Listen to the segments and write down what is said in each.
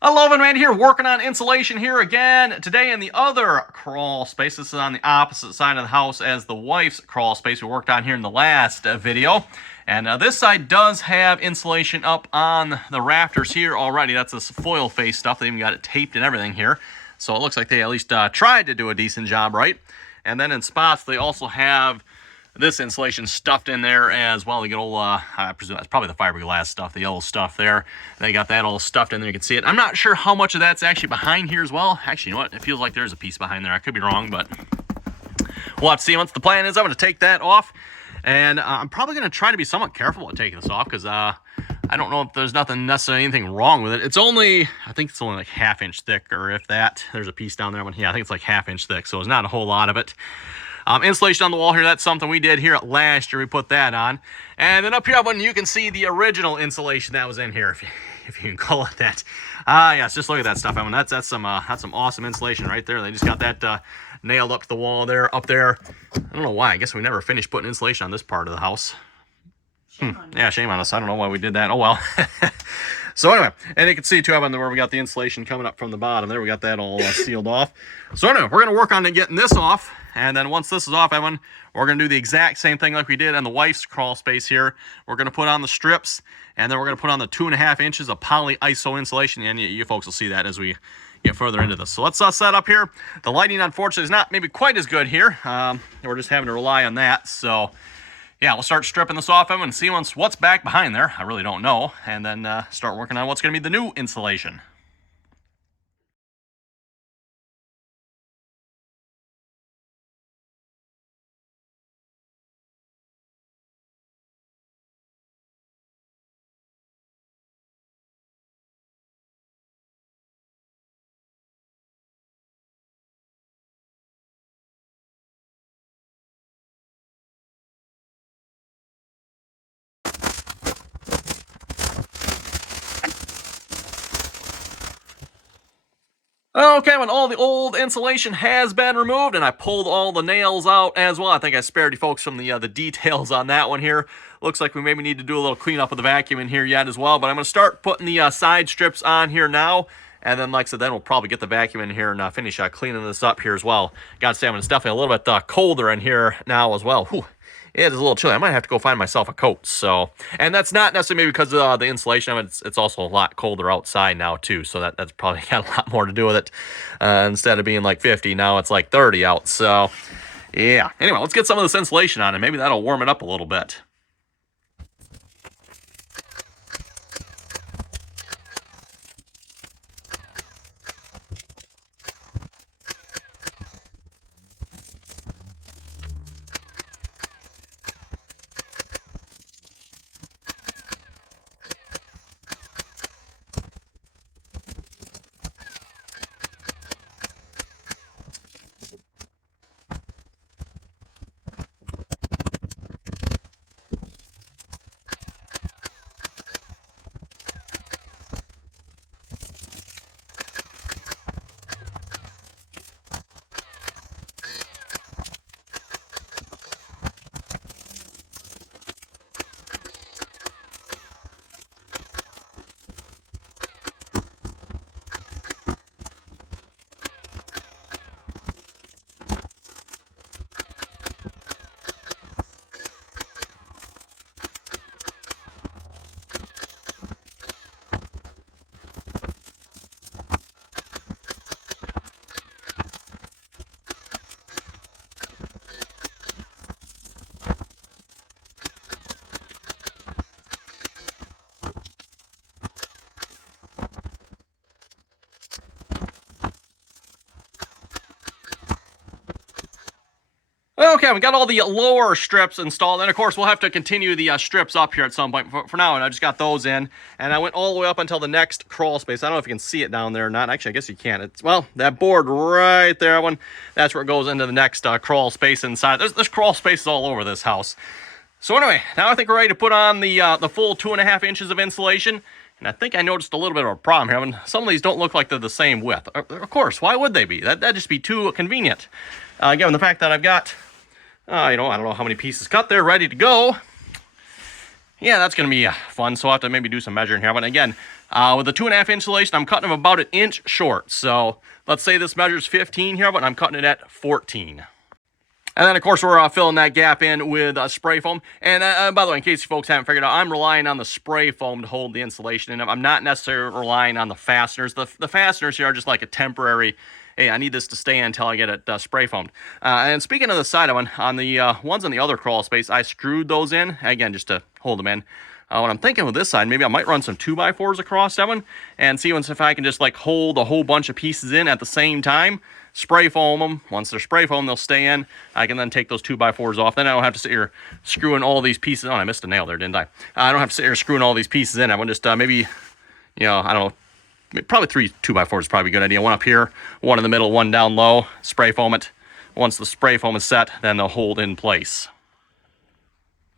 Hello, man here, working on insulation here again. Today in the other crawl space. This is on the opposite side of the house as the wife's crawl space we worked on here in the last video. And this side does have insulation up on the rafters here already. That's this foil face stuff. They even got it taped and everything here. So it looks like they at least tried to do a decent job, right? And then in spots, they also have this insulation stuffed in there as well. You get old, I presume that's probably the fiberglass stuff, the yellow stuff there. They got that all stuffed in there. You can see it. I'm not sure how much of that's actually behind here as well. Actually, you know what? It feels like there's a piece behind there. I could be wrong, but we'll have to see. Once the plan is, I'm going to take that off. And I'm probably going to try to be somewhat careful at taking this off because I don't know if there's nothing necessarily anything wrong with it. It's only, I think it's only like ½ inch thick, or if that. There's a piece down there. Yeah, I think it's like ½ inch thick, so it's not a whole lot of it. Insulation on the wall here, that's something we did here last year. We put that on. And then up here, you can see the original insulation that was in here, if you can call it that. Yes, just look at that stuff. I mean, that's some awesome insulation right there. They just got that nailed up to the wall there, up there. I don't know why. I guess we never finished putting insulation on this part of the house. Yeah, shame on us. I don't know why we did that. Oh, well. So anyway, and you can see too where we got the insulation coming up from the bottom there. We got that all sealed off. So anyway, we're going to work on getting this off. And then once this is off, we're going to do the exact same thing like we did in the wife's crawl space here. We're going to put on the strips, and then we're going to put on the 2½ inches of poly iso insulation. And you folks will see that as we get further into this. So let's set up here. The lighting, unfortunately, is not maybe quite as good here. We're just having to rely on that. So yeah, we'll start stripping this off and see what's back behind there. I really don't know. And then start working on what's going to be the new insulation. Okay, when all the old insulation has been removed, and I pulled all the nails out as well. I think I spared you folks from the details on that one here. Looks like we maybe need to do a little cleanup of the vacuum in here yet as well. But I'm going to start putting the side strips on here now. And then, like I said, then we'll probably get the vacuum in here and finish cleaning this up here as well. Got to say, it's definitely a little bit colder in here now as well. Whew. It is a little chilly. I might have to go find myself a coat. So, and that's not necessarily maybe because of the insulation of it. It's also a lot colder outside now too. So that's probably got a lot more to do with it. Instead of being like 50, now it's like 30 out. So, yeah. Anyway, let's get some of this insulation on, and maybe that'll warm it up a little bit. Okay, we got all the lower strips installed, and of course we'll have to continue the strips up here at some point. For now, and I just got those in, and I went all the way up until the next crawl space. I don't know if you can see it down there or not. Actually, I guess you can. It's, well, that board right there, that's where it goes into the next crawl space inside. There's crawl spaces all over this house. So anyway, now I think we're ready to put on the full 2½ inches of insulation. And I think I noticed a little bit of a problem here. I mean, some of these don't look like they're the same width. Of course, why would they be? That'd just be too convenient. Given the fact that I've got, I don't know how many pieces cut there, ready to go. Yeah, that's going to be fun, so I'll have to maybe do some measuring here. But again, With the 2.5 insulation, I'm cutting them about 1 inch short. So let's say this measures 15 here, but I'm cutting it at 14. And then, of course, we're filling that gap in with spray foam. And by the way, in case you folks haven't figured out, I'm relying on the spray foam to hold the insulation in. I'm not necessarily relying on the fasteners. The fasteners here are just like a temporary, hey, I need this to stay in until I get it spray foamed. And speaking of the side one, on the ones on the other crawl space, I screwed those in, again, just to hold them in. What I'm thinking with this side, maybe I might run some 2x4s across that one and see if I can just like hold a whole bunch of pieces in at the same time, spray foam them. Once they're spray foam, they'll stay in. I can then take those 2x4s off. Then I don't have to sit here screwing all these pieces. Oh, I missed a nail there, didn't I? I don't have to sit here screwing all these pieces in. I want just maybe, you know, I don't know, probably 3 2x4s is probably a good idea. One up here, one in the middle, one down low, spray foam it. Once the spray foam is set, then they'll hold in place.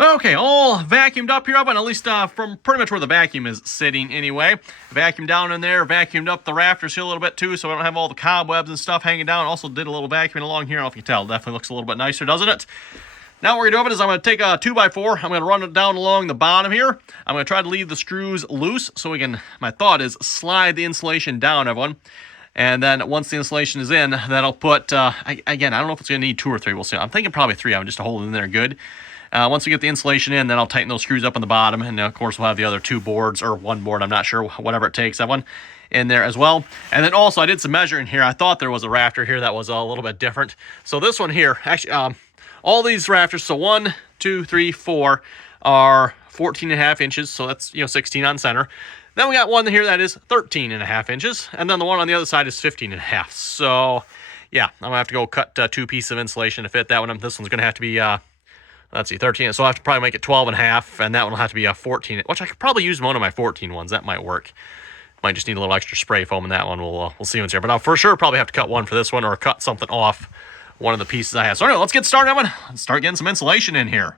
Okay, all vacuumed up here, but at least from pretty much where the vacuum is sitting anyway. Vacuumed down in there, vacuumed up the rafters here a little bit too, so I don't have all the cobwebs and stuff hanging down. Also did a little vacuuming along here. I don't know if you can tell, it definitely looks a little bit nicer, doesn't it? Now what we're going to do is I'm going to take a 2x4, I'm going to run it down along the bottom here. I'm going to try to leave the screws loose so we can, my thought is, slide the insulation down, everyone. And then once the insulation is in, then I'll put, again, I don't know if it's going to need 2 or 3, we'll see. I'm thinking probably 3, I'm just to hold it in there good. Once we get the insulation in, then I'll tighten those screws up on the bottom, and of course we'll have the other 2 boards, or 1 board, I'm not sure, whatever it takes, that one in there as well. And then also I did some measuring here. I thought there was a rafter here that was a little bit different. So this one here, actually, all these rafters, so 1, 2, 3, 4, are 14.5 inches, so that's, 16 on center. Then we got one here that is 13.5 inches, and then the one on the other side is 15.5. So yeah, I'm gonna have to go cut 2 pieces of insulation to fit that one. This one's gonna have to be let's see, 13, so I'll have to probably make it 12.5, and that one will have to be a 14, which I could probably use one of my 14 ones. That might work. Might just need a little extra spray foam in that one. We'll see what's here. But I'll for sure probably have to cut one for this one, or cut something off one of the pieces I have. So anyway, let's get started on it. Let's start getting some insulation in here.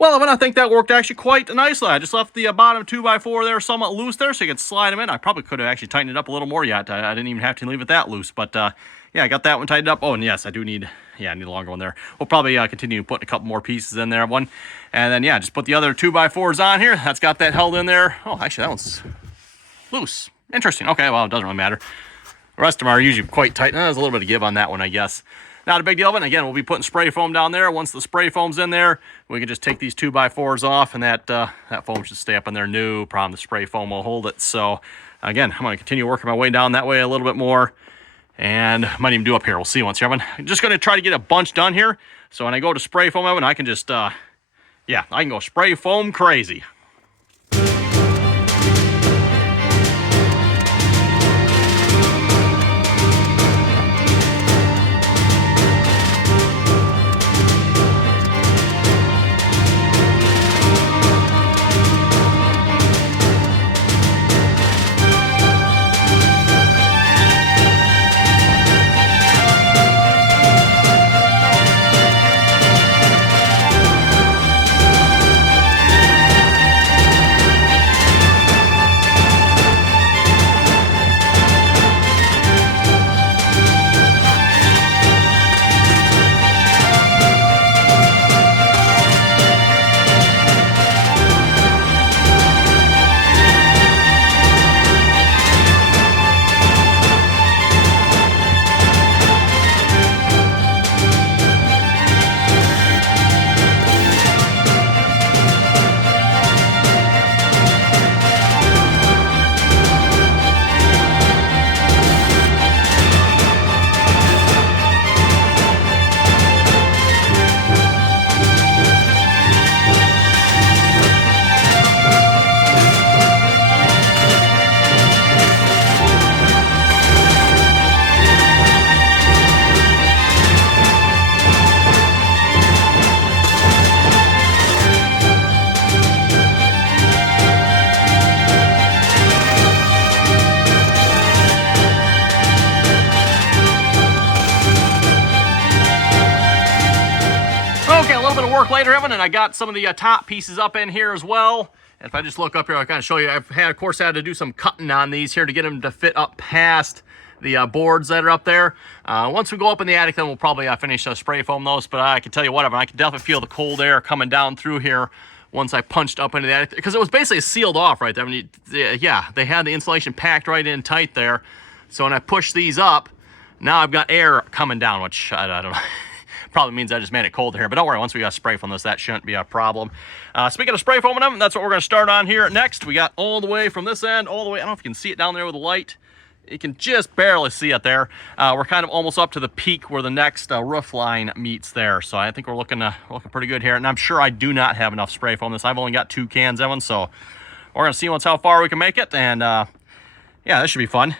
Well, I think that worked actually quite nicely. I just left the bottom 2x4 there somewhat loose there so you could slide them in. I probably could have actually tightened it up a little more yet. I didn't even have to leave it that loose. But yeah, I got that one tightened up. Oh, and yes, I do need, I need a longer one there. We'll probably continue putting a couple more pieces in there. And then, yeah, just put the other 2x4s on here. That's got that held in there. Oh, actually, that one's loose. Interesting. Okay, well, it doesn't really matter. The rest of them are usually quite tight. There's a little bit of give on that one, I guess. Not a big deal, but again, we'll be putting spray foam down there. Once the spray foam's in there, we can just take these 2x4s off, and that foam should stay up in there. No problem, the spray foam will hold it. So again, I'm going to continue working my way down that way a little bit more, and might even do up here. We'll see once here. I'm just going to try to get a bunch done here, so when I go to spray foam oven, I can just, yeah, I can go spray foam crazy. work later, Evan, and I got some of the top pieces up in here as well. And if I just look up here, I'll kind of show you. I've had, of course, had to do some cutting on these here to get them to fit up past the boards that are up there. Once we go up in the attic, then we'll probably finish spray foam those. But I can tell you what, Evan, I can definitely feel the cold air coming down through here once I punched up into the attic, because it was basically sealed off right there. I mean, yeah, they had the insulation packed right in tight there. So when I push these up, now I've got air coming down, which I don't know. Probably means I just made it colder here. But don't worry, once we got spray foam this, that shouldn't be a problem. Speaking of spray foaming them, that's what we're going to start on here next. We got all the way from this end, all the way. I don't know if you can see it down there with the light. You can just barely see it there. We're kind of almost up to the peak where the next roof line meets there. So I think we're looking pretty good here. And I'm sure I do not have enough spray foam this. I've only got 2 cans, Evan. So we're going to see how far we can make it. And yeah, this should be fun.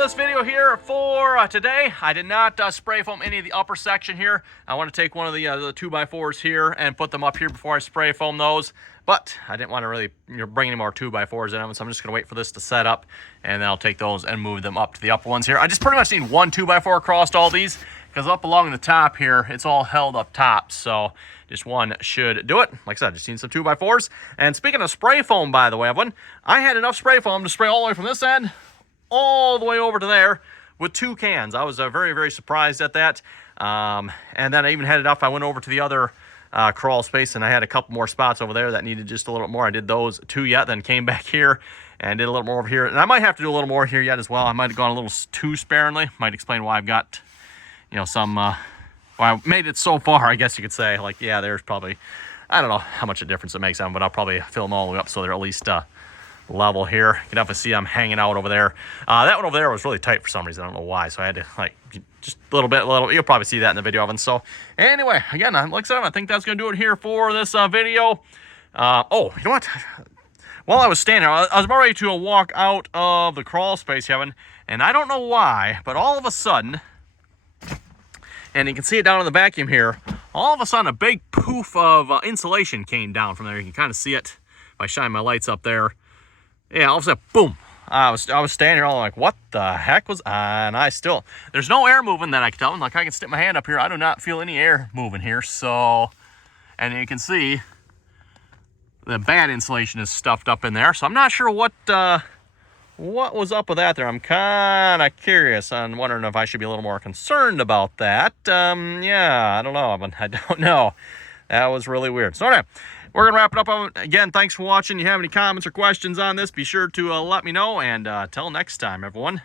This video here for today. I did not spray foam any of the upper section here. I want to take one of the 2x4s here and put them up here before I spray foam those, but I didn't want to really bring any more 2x4s in them, so I'm just going to wait for this to set up, and then I'll take those and move them up to the upper ones here. I just pretty much need one 2x4 across all these, because up along the top here, it's all held up top, so just one should do it. Like I said, just need some 2x4s. And speaking of spray foam, by the way, Evan, I had enough spray foam to spray all the way from this end all the way over to there with 2 cans. I was very, very surprised at that. And then I even had enough. I went over to the other crawl space, and I had a couple more spots over there that needed just a little bit more. I did those 2 yet, then came back here and did a little more over here. And I might have to do a little more here yet as well. I might have gone a little too sparingly. Might explain why I've got, you know, some, why I made it so far, I guess you could say. Like, yeah, there's probably, I don't know how much a difference it makes on, but I'll probably fill them all the way up so they're at least level here. You can definitely see I'm hanging out over there. That one over there was really tight for some reason. I don't know why, so I had to, like, just a little bit, you'll probably see that in the video, Evan. So anyway, again, like I said, I think that's going to do it here for this video. Oh, you know what? While I was standing there, I was about ready to walk out of the crawl space, Evan, and I don't know why, but all of a sudden, and you can see it down in the vacuum here, all of a sudden a big poof of insulation came down from there. You can kind of see it if I shine my lights up there. Yeah, all of a sudden, boom. I was standing here all like, what the heck was, and I still, there's no air moving that I can tell. Like, I can stick my hand up here. I do not feel any air moving here. So, and you can see the bad insulation is stuffed up in there. So I'm not sure what was up with that there. I'm kind of curious and wondering if I should be a little more concerned about that. Yeah, I don't know. I don't know. That was really weird. So anyway, we're going to wrap it up. Again, thanks for watching. If you have any comments or questions on this, be sure to let me know. And till next time, everyone,